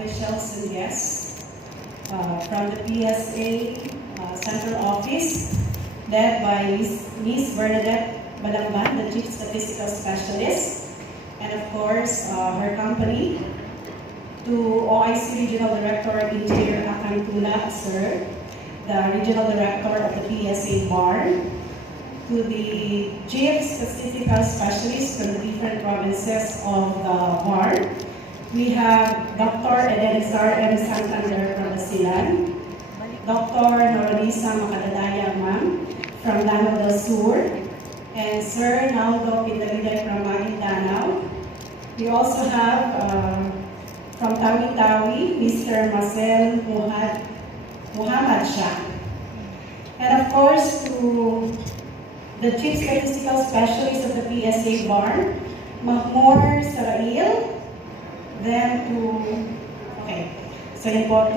officials and guests from the PSA Central Office, led by Ms. Bernadette Balangban, the Chief Statistical Specialist, and of course, her company, to OIC Regional Director Engineer Akantula, sir, the Regional Director of the PSA BARMM, to the Chief Statistical Specialists from the different provinces of the BARMM. We have Dr. Edenizar M. Santander from Basilan, Dr. Noralisa Macadadaya, ma'am, from Lanao del Sur, and Sir Naldo Pindaliday from Maguindanao. We also have from Tawi-Tawi, Mr. Marcel Muhammad Shah. And of course, to the Chief Statistical Specialist of the PSA BARMM, Mahmour Sarail. Then to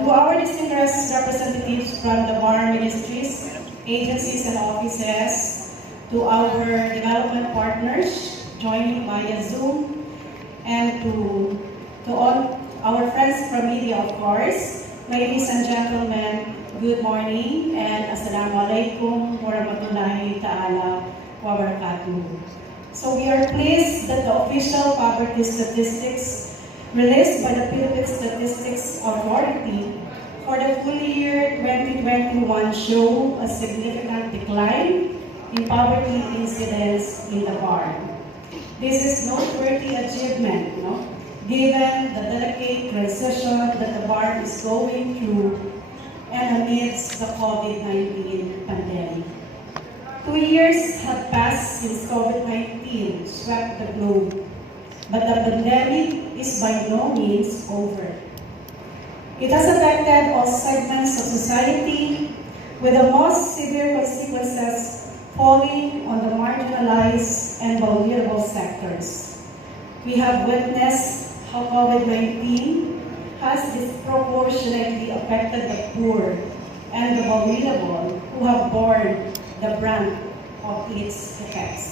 our distinguished representatives from the BARMM ministries, agencies, and offices, to our development partners joining via Zoom, and to all our friends from media, of course. Ladies and gentlemen, good morning and Assalamu alaikum warahmatullahi ta'ala wa barakatuh. So we are pleased that the official poverty statistics released by the Philippine Statistics Authority for the full year 2021 show a significant decline in poverty incidence in the BARMM. This is noteworthy achievement, given the delicate transition that the BARMM is going through and amidst the COVID-19 pandemic. 2 years have passed since COVID-19 swept the globe, but the pandemic is by no means over. It has affected all segments of society, with the most severe consequences falling on the marginalized and vulnerable sectors. We have witnessed how COVID-19 has disproportionately affected the poor and the vulnerable who have borne the brunt of its effects.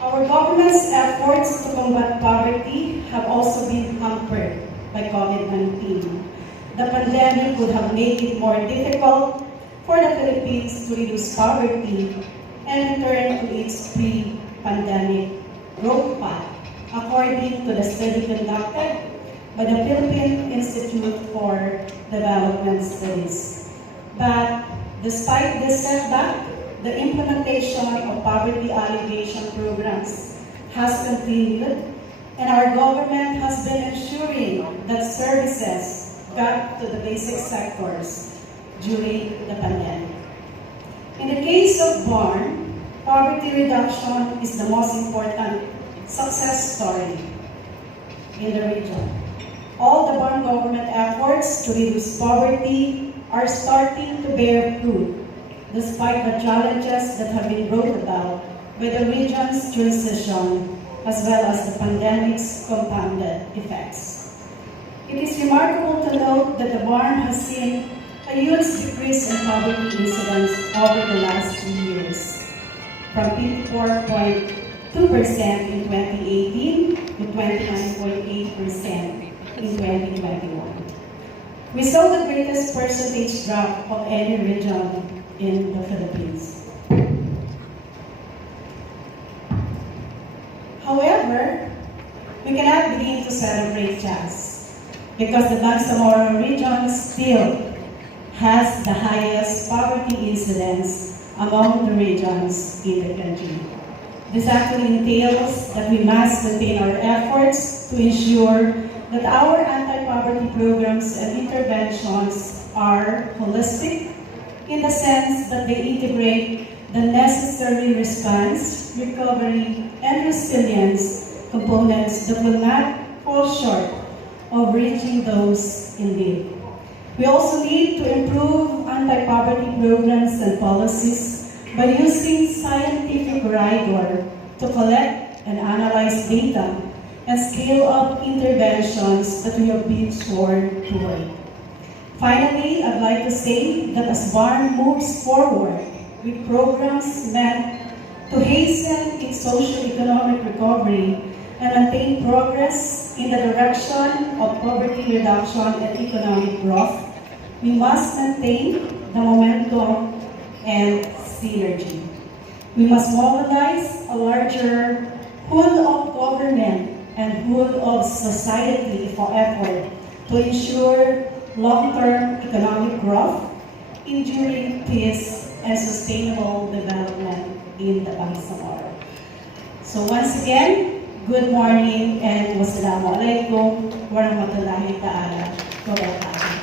Our government's efforts to combat poverty have also been hampered by COVID-19. The pandemic would have made it more difficult for the Philippines to reduce poverty and return to its pre-pandemic growth path, according to the study conducted by the Philippine Institute for Development Studies. But despite this setback, the implementation of poverty alleviation programs has continued, and our government has been ensuring that services got to the basic sectors during the pandemic. In the case of BARMM, poverty reduction is the most important success story in the region. All the BARMM government efforts to reduce poverty are starting to bear fruit, despite the challenges that have been brought about by the region's transition, as well as the pandemic's compounded effects. It is remarkable to note that the BARMM has seen a huge decrease in poverty incidence over the last 2 years, from 54.2% in 2018 to 29.8% in 2021. We saw the greatest percentage drop of any region in the Philippines. However, we cannot begin to celebrate just because the Bangsamoro region still has the highest poverty incidence among the regions in the country. This actually entails that we must maintain our efforts to ensure that our anti-poverty programs and interventions are holistic, in the sense that they integrate the necessary response, recovery, and resilience components that will not fall short of reaching those in need. We also need to improve anti-poverty programs and policies by using scientific rigor to collect and analyze data and scale up interventions that we have been sworn to work. Finally, I'd like to say that as BARMM moves forward with programs meant to hasten its socio-economic recovery and maintain progress in the direction of poverty reduction and economic growth, we must maintain the momentum and synergy. We must mobilize a larger whole of government and whole of society for effort to ensure long-term economic growth, enduring peace, and sustainable development in the Bangsamoro. So once again, good morning and wassalamu alaikum warahmatullahi ta'ala wabarakatuh.